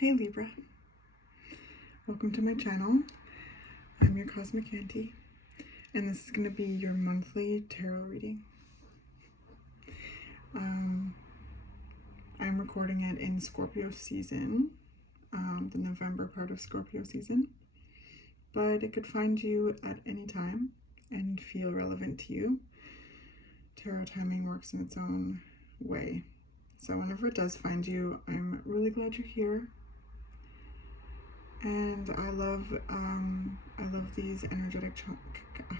Hey Libra, welcome to my channel. I'm your Cosmic Auntie, and this is going to be your monthly tarot reading. I'm recording it in Scorpio season, the November part of Scorpio season, but it could find you at any time and feel relevant to you. Tarot timing works in its own way, so whenever it does find you, I'm really glad you're here. And I love these energetic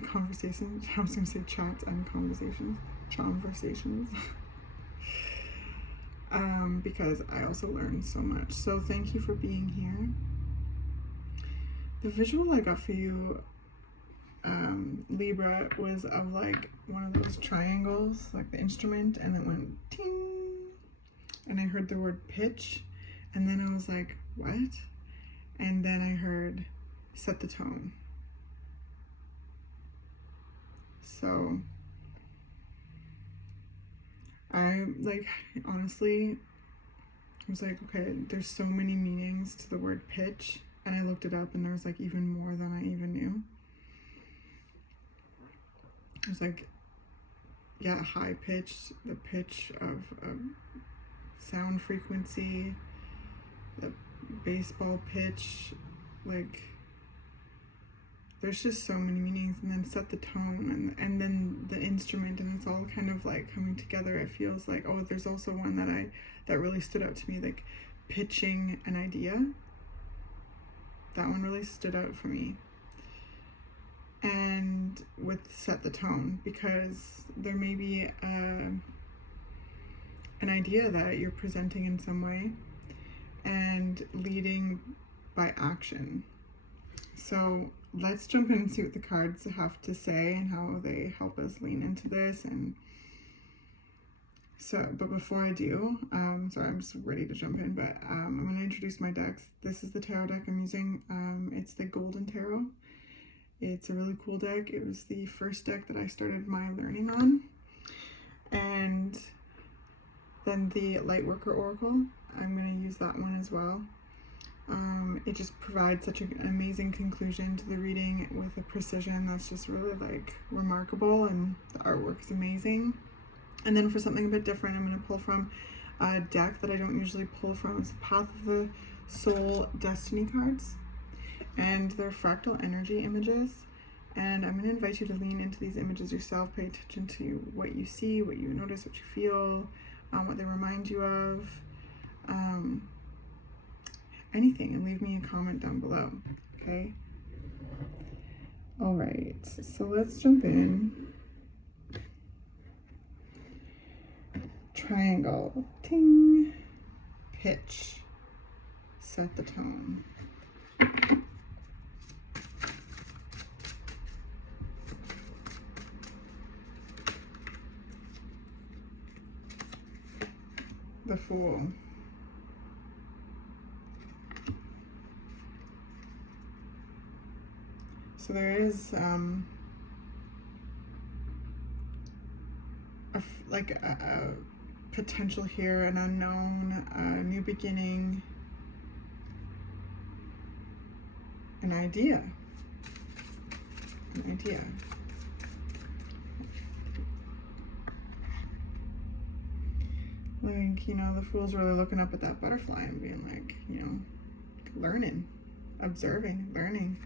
conversations. I was gonna say chats and conversations, because I also learn so much. So thank you for being here. The visual I got for you, Libra, was of like one of those triangles, like the instrument, and it went ting, and I heard the word pitch, and then I was like, what? And then I heard set the tone. So I honestly was like, okay, there's so many meanings to the word pitch, and I looked it up and there's like even more than I even knew. It was like, yeah, high pitch, the pitch of sound frequency, the baseball pitch, like there's just so many meanings. And then set the tone, and then the instrument, and it's all kind of like coming together. It feels like, oh, there's also one that really stood out to me, like pitching an idea. That one really stood out for me. And with set the tone, because there may be an idea that you're presenting in some way and leading by action. So let's jump in and see what the cards have to say and how they help us lean into this. And so, but before I do, sorry, I'm just ready to jump in, but I'm going to introduce my decks. This is the tarot deck I'm using. It's the Golden Tarot. It's a really cool deck. It was the first deck that I started my learning on. And then the Lightworker Oracle, I'm going to use that one as well. It just provides such an amazing conclusion to the reading with a precision that's just really like remarkable, and the artwork is amazing. And then for something a bit different, I'm going to pull from a deck that I don't usually pull from. It's the Path of the Soul Destiny cards, and they're fractal energy images. And I'm going to invite you to lean into these images yourself. Pay attention to what you see, what you notice, what you feel, what they remind you of, anything, and leave me a comment down below, okay? All right, so let's jump in. Triangle, ting, pitch, set the tone. The Fool. So there is a potential here, an unknown, a new beginning, an idea. Like, you know, the Fool's really looking up at that butterfly and being like, you know, learning, observing, learning.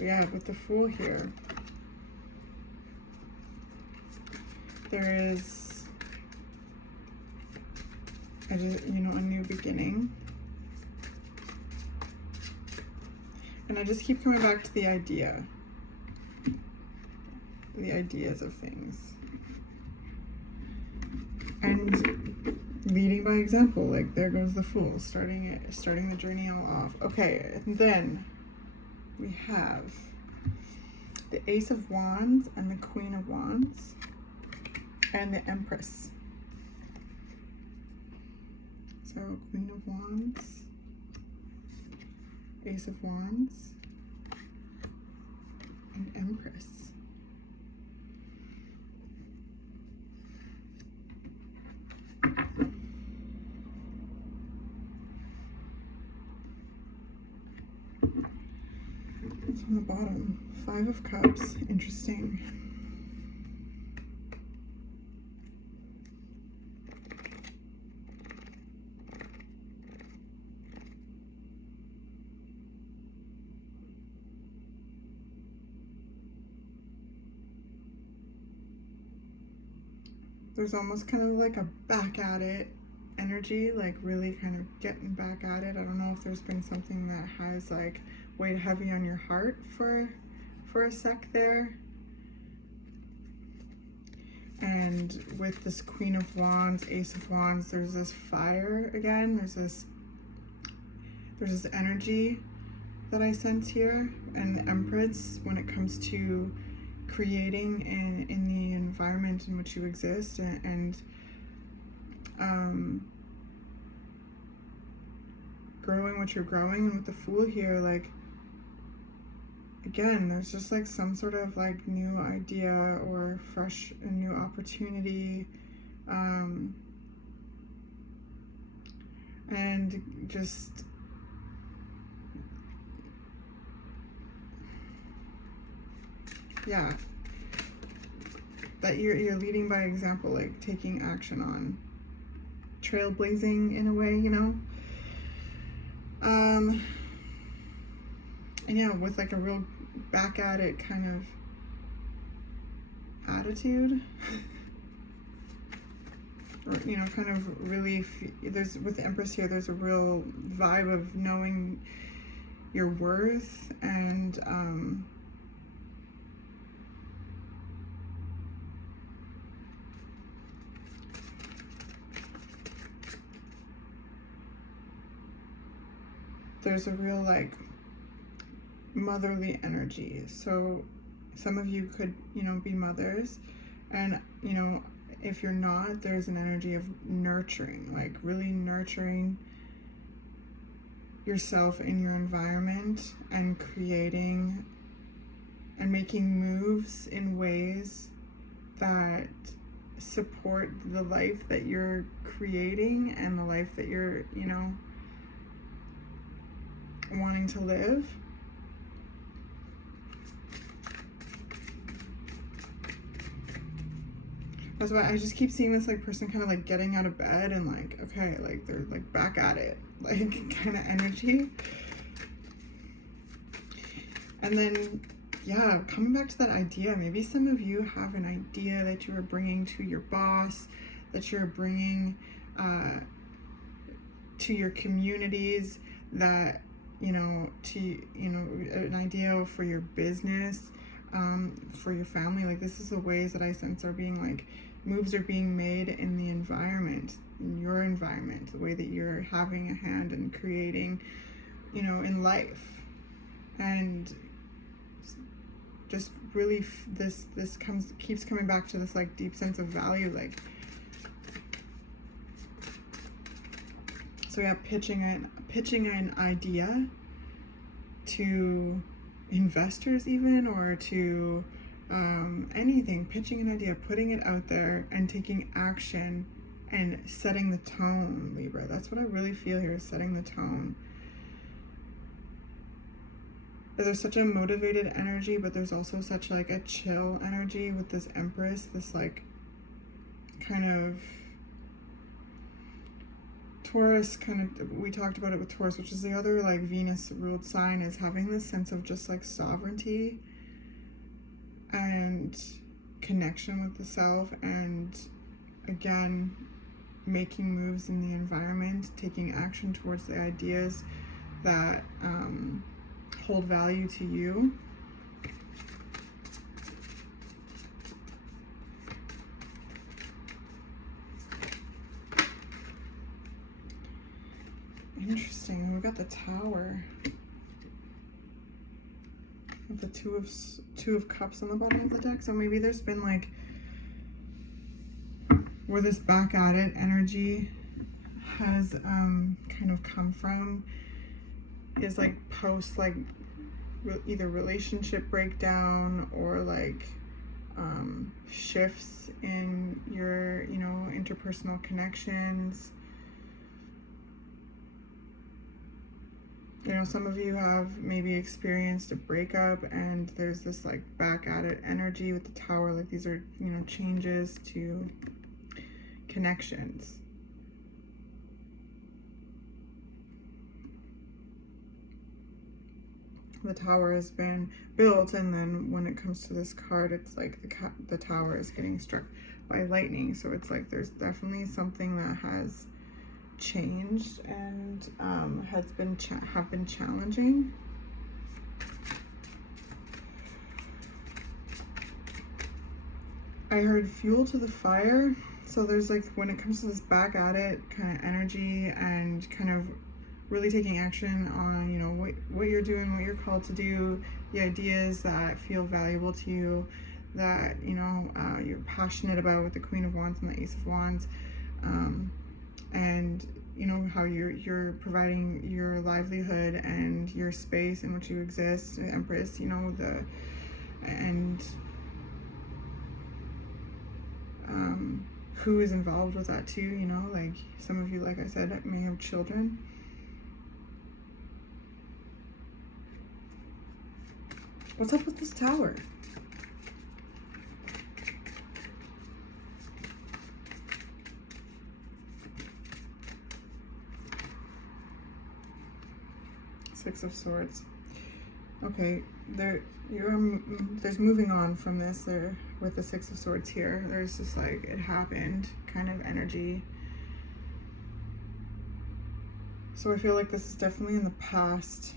Yeah, with the Fool here, there is, a new beginning. And I just keep coming back to the idea, the ideas of things. And leading by example, like there goes the Fool, starting the journey all off. Okay, and then we have the Ace of Wands and the Queen of Wands and the Empress. So Queen of Wands Ace of Wands, and Empress. It's on the bottom. 5 of Cups. Interesting. There's almost kind of like a back at it energy, like really kind of getting back at it. I don't know if there's been something that has like weighed heavy on your heart for a sec there. And with this Queen of Wands, Ace of Wands, there's this fire again. There's this energy that I sense here. And the Empress, when it comes to creating in the environment in which you exist, and growing what you're growing. And with the Fool here, like, again, there's just like some sort of like new idea or fresh and new opportunity, and just yeah, that you're leading by example, like taking action on, trailblazing in a way, you know. And yeah, with like a real back at it kind of attitude. Or, you know, kind of really, there's, with the Empress here, there's a real vibe of knowing your worth, and there's a real like motherly energy. So some of you could, you know, be mothers, and, you know, if you're not, there's an energy of nurturing, like really nurturing yourself in your environment, and creating and making moves in ways that support the life that you're creating and the life that you're, you know, wanting to live. That's why I just keep seeing this like person kind of like getting out of bed and like, okay, like they're like back at it, like kind of energy. And then, yeah, coming back to that idea, maybe some of you have an idea that you are bringing to your boss, that you're bringing to your communities, that, you know, to, you know, an idea for your business, for your family. Like, this is the ways that I sense are being like, moves are being made in the environment, in your environment, the way that you're having a hand in creating, you know, in life. And just really this keeps coming back to this like deep sense of value, like, so yeah, pitching an idea to investors even, or to anything, pitching an idea, putting it out there and taking action and setting the tone, Libra. That's what I really feel here, is setting the tone. There's such a motivated energy, but there's also such like a chill energy with this Empress, this like kind of Taurus kind of, we talked about it with Taurus, which is the other like Venus ruled sign, is having this sense of just like sovereignty and connection with the self, and again, making moves in the environment, taking action towards the ideas that hold value to you. Interesting. We got the Tower with the two of Cups on the bottom of the deck. So maybe there's been like, where this back at it energy has kind of come from, is like post like either relationship breakdown or like shifts in your, you know, interpersonal connections. You know, some of you have maybe experienced a breakup and there's this like back at it energy with the Tower. Like these are, you know, changes to connections. The Tower has been built, and then when it comes to this card, it's like the Tower is getting struck by lightning. So it's like there's definitely something that has changed and have been challenging. I heard fuel to the fire. So there's like, when it comes to this back at it kind of energy and kind of really taking action on, you know, what you're doing, what you're called to do, the ideas that feel valuable to you, that, you know, you're passionate about, with the Queen of Wands and the Ace of Wands, and you know how you're providing your livelihood and your space in which you exist, Empress, you know, who is involved with that too, you know, like some of you, like I said, may have children. What's up with this Tower? Six of Swords. Okay, there's moving on from this there with the Six of Swords here. There's just like, it happened kind of energy. So I feel like this is definitely in the past.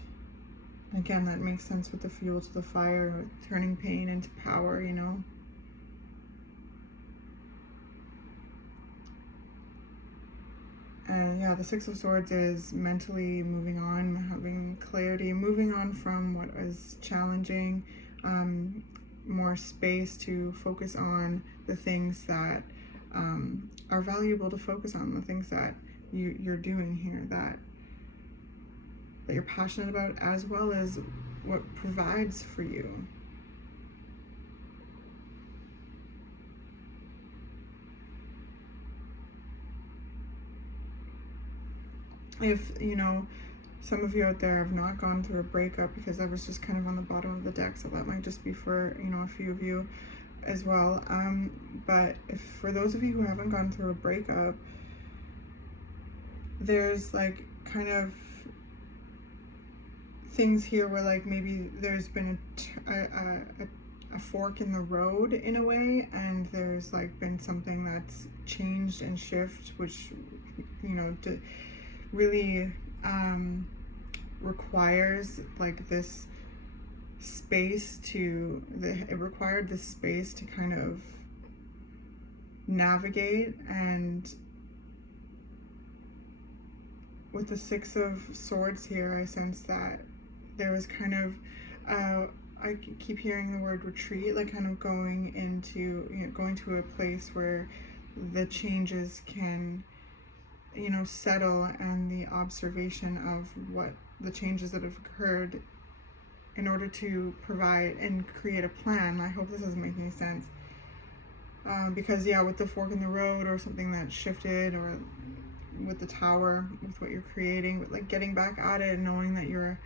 Again, that makes sense with the fuel to the fire, turning pain into power, you know. And yeah, the Six of Swords is mentally moving on, having clarity, moving on from what is challenging, more space to focus on the things that are valuable to focus on, the things that you're doing here, that you're passionate about, as well as what provides for you. If, you know, some of you out there have not gone through a breakup, because I was just kind of on the bottom of the deck, so that might just be for, you know, a few of you as well. But if for those of you who haven't gone through a breakup, there's like kind of things here where like maybe there's been a fork in the road in a way, and there's like been something that's changed and shift, which, you know, really requires like this space to it required this space to kind of navigate. And with the Six of Swords here, I sense that there was kind of I keep hearing the word retreat, like kind of going into, you know, going to a place where the changes can, you know, settle, and the observation of what the changes that have occurred in order to provide and create a plan. I hope this doesn't make any sense. Because yeah, with the fork in the road or something that shifted, or with the Tower, with what you're creating, but like getting back at it and knowing that you're,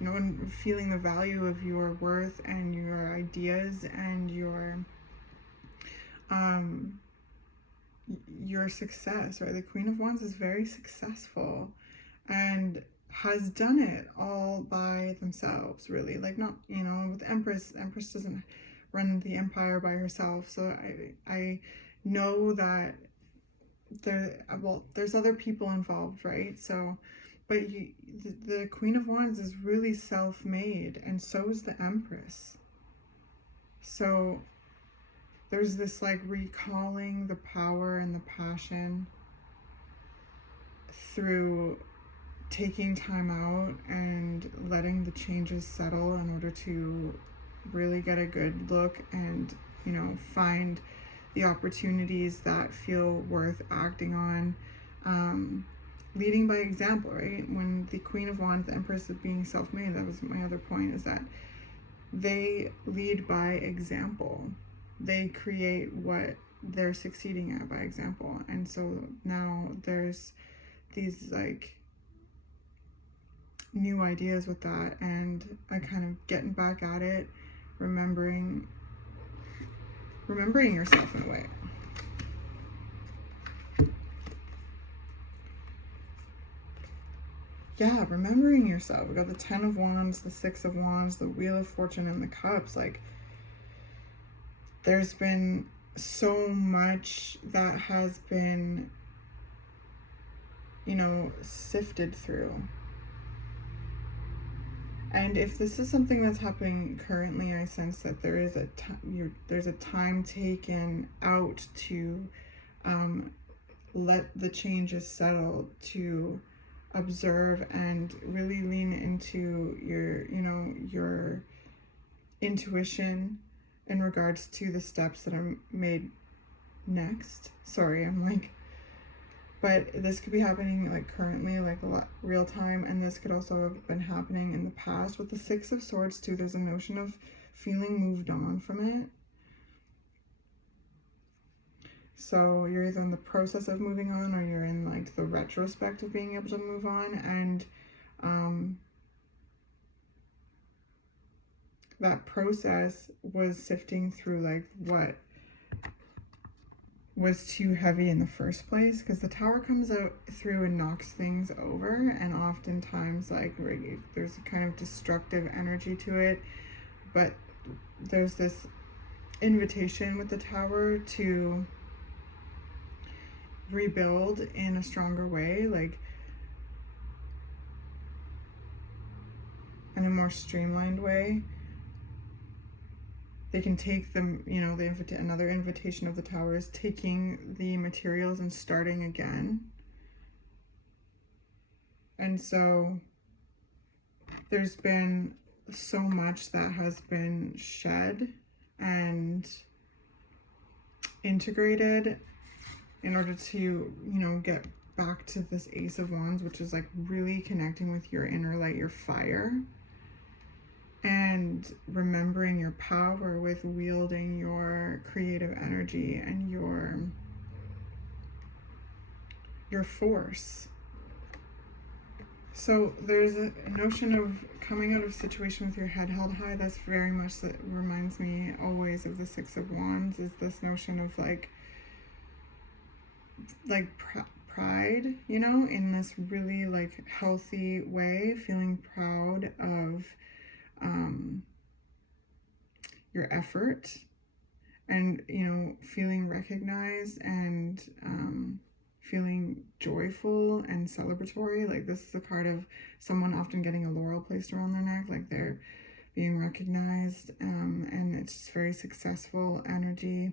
you know, and feeling the value of your worth and your ideas and your success, right? The Queen of Wands is very successful and has done it all by themselves, really. Like, not, you know, with Empress doesn't run the empire by herself. So I know that there's other people involved, right? So, but the Queen of Wands is really self-made, and so is the Empress. So there's this like recalling the power and the passion through taking time out and letting the changes settle in order to really get a good look and, you know, find the opportunities that feel worth acting on. leading by example, right? When the Queen of Wands, the Empress, is being self-made, that was my other point, is that they lead by example. They create what they're succeeding at by example. And so now there's these like new ideas with that, and I kind of getting back at it, remembering yourself in a way. Yeah, remembering yourself. We got the 10 of Wands, the 6 of Wands, the Wheel of Fortune, and the Cups. Like, there's been so much that has been, you know, sifted through. And if this is something that's happening currently, I sense that there is there's a time taken out to let the changes settle, to observe and really lean into your, you know, your intuition in regards to the steps that are made next. Sorry, I'm like, but this could be happening like currently, like a lot real time, and this could also have been happening in the past. With the 6 of Swords too, there's a notion of feeling moved on from it. So you're either in the process of moving on, or you're in like the retrospect of being able to move on. And that process was sifting through like what was too heavy in the first place, because the Tower comes out through and knocks things over, and oftentimes like there's a kind of destructive energy to it, but there's this invitation with the Tower to rebuild in a stronger way, like in a more streamlined way. They can take them, you know, another invitation of the Tower is taking the materials and starting again. And so there's been so much that has been shed and integrated in order to, you know, get back to this Ace of Wands, which is like really connecting with your inner light, your fire, and remembering your power with wielding your creative energy and your force. So there's a notion of coming out of a situation with your head held high. That's very much, that reminds me always of the 6 of Wands, is this notion of like pride, you know, in this really like healthy way, feeling proud of your effort, and, you know, feeling recognized, and feeling joyful and celebratory. Like, this is a card of someone often getting a laurel placed around their neck, like they're being recognized, and it's very successful energy.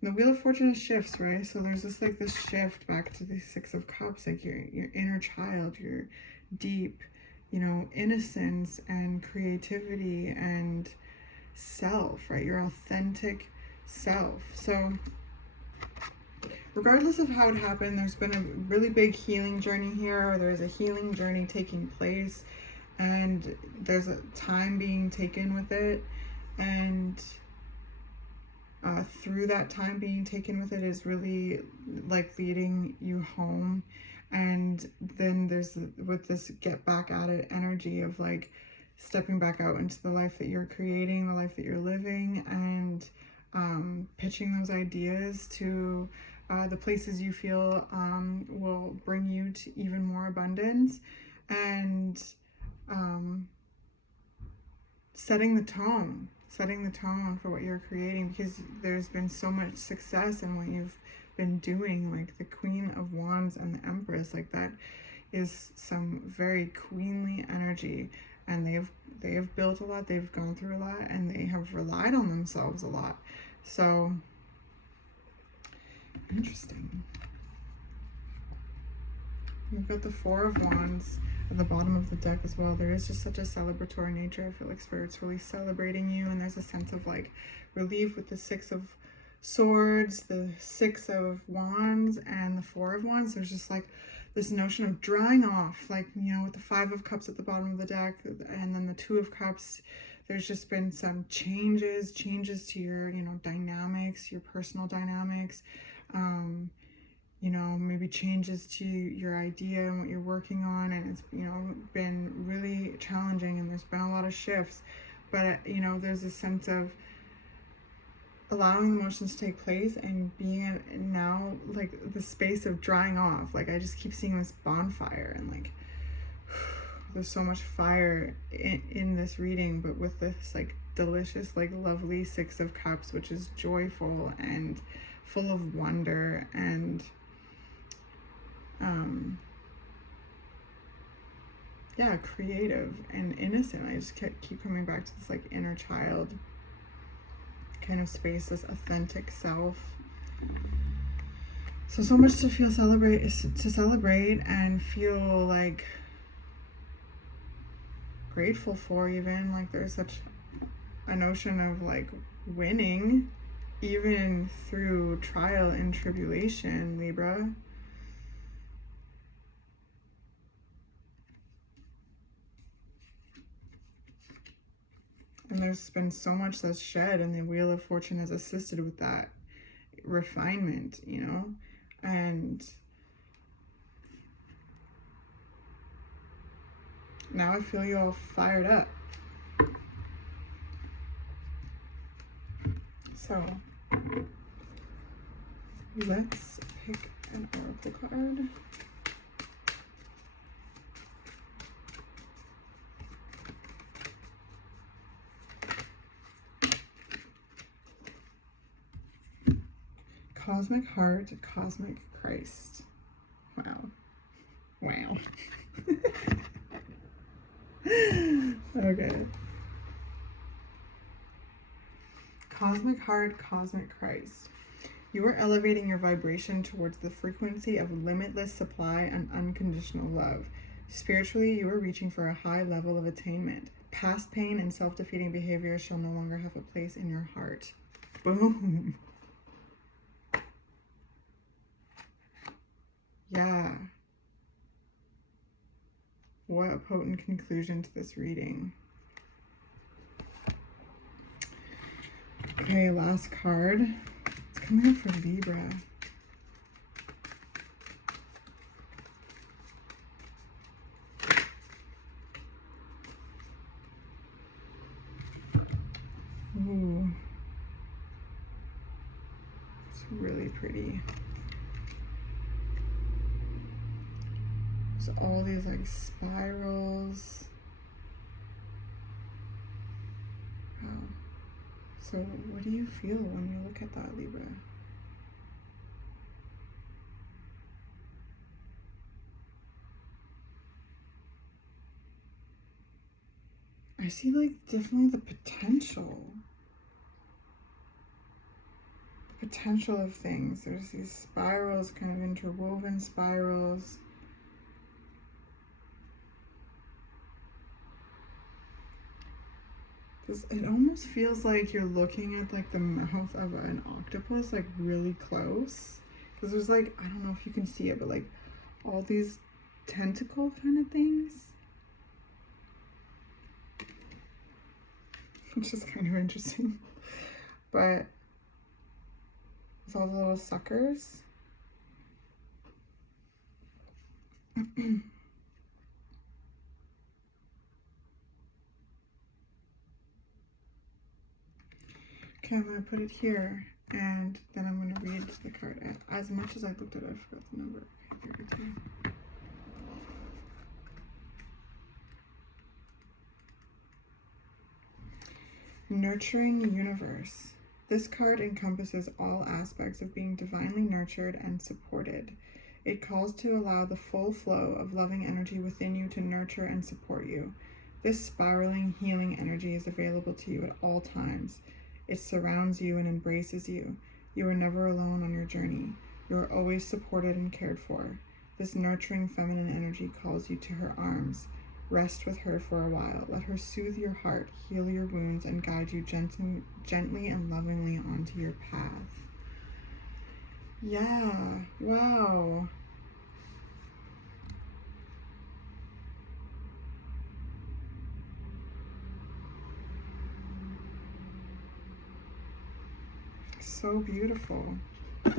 And the Wheel of Fortune shifts, right? So there's this like this shift back to the 6 of Cups, like your inner child, your deep, you know, innocence and creativity and self, right? Your authentic self. So regardless of how it happened, there's been a really big healing journey here, or there's a healing journey taking place, and there's a time being taken with it, and through that time being taken with it is really like leading you home. And then there's with this get back at it energy of like stepping back out into the life that you're creating, the life that you're living, and pitching those ideas to the places you feel will bring you to even more abundance, and setting the tone for what you're creating, because there's been so much success in what you've been doing. Like the Queen of Wands and the Empress, like that is some very queenly energy, and they have built a lot, they've gone through a lot, and they have relied on themselves a lot. So interesting. We've got the 4 of Wands at the bottom of the deck as well. There is just such a celebratory nature. I feel like Spirit's really celebrating you, and there's a sense of like relief with the 6 of Swords, the 6 of Wands, and the 4 of Wands. There's just like this notion of drying off, like, you know, with the 5 of Cups at the bottom of the deck and then the 2 of Cups. There's just been some changes to your, you know, dynamics, your personal dynamics, you know, maybe changes to your idea and what you're working on, and it's, you know, been really challenging, and there's been a lot of shifts, but you know, there's a sense of allowing emotions to take place and being in now, like, the space of drying off. Like, I just keep seeing this bonfire, and like there's so much fire in this reading, but with this like delicious, like lovely 6 of Cups, which is joyful and full of wonder and yeah, creative and innocent. I just keep coming back to this like inner child kind of space, this authentic self. So much to celebrate and feel like grateful for. Even like there's such a notion of like winning even through trial and tribulation, Libra. And there's been so much that's shed, and the Wheel of Fortune has assisted with that refinement, you know? And now I feel you all fired up. So let's pick an oracle card. Cosmic Heart, Cosmic Christ. Wow. Wow. Okay. Cosmic Heart, Cosmic Christ. You are elevating your vibration towards the frequency of limitless supply and unconditional love. Spiritually, you are reaching for a high level of attainment. Past pain and self-defeating behavior shall no longer have a place in your heart. Boom. Yeah. What a potent conclusion to this reading. Okay, last card. It's coming up for Libra. Ooh. It's really pretty. So all these like spirals. Wow. So what do you feel when you look at that, Libra? I see like definitely the potential of things. There's these spirals, kind of interwoven spirals. It almost feels like you're looking at like the mouth of an octopus, like really close. Because there's like, I don't know if you can see it, but like all these tentacle kind of things. Which is kind of interesting. But it's all the little suckers. Okay, I'm going to put it here, and then I'm going to read the card. As much as I looked at it, I forgot the number. Okay, here it is. Nurturing Universe. This card encompasses all aspects of being divinely nurtured and supported. It calls to allow the full flow of loving energy within you to nurture and support you. This spiraling, healing energy is available to you at all times. It surrounds you and embraces you. You are never alone on your journey. You are always supported and cared for. This nurturing feminine energy calls you to her arms. Rest with her for a while. Let her soothe your heart, heal your wounds, and guide you gently and lovingly onto your path. Yeah, wow. So beautiful. I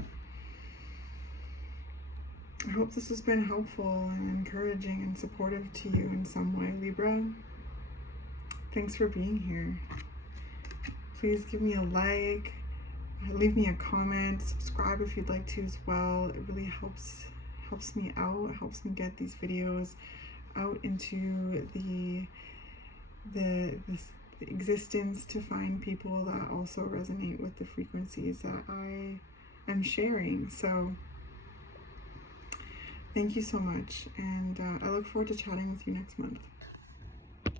hope this has been helpful and encouraging and supportive to you in some way, Libra. Thanks for being here. Please give me a like, leave me a comment, subscribe if you'd like to as well. It really helps me out. It helps me get these videos out into the existence, to find people that also resonate with the frequencies that I am sharing. So thank you so much, and I look forward to chatting with you next month.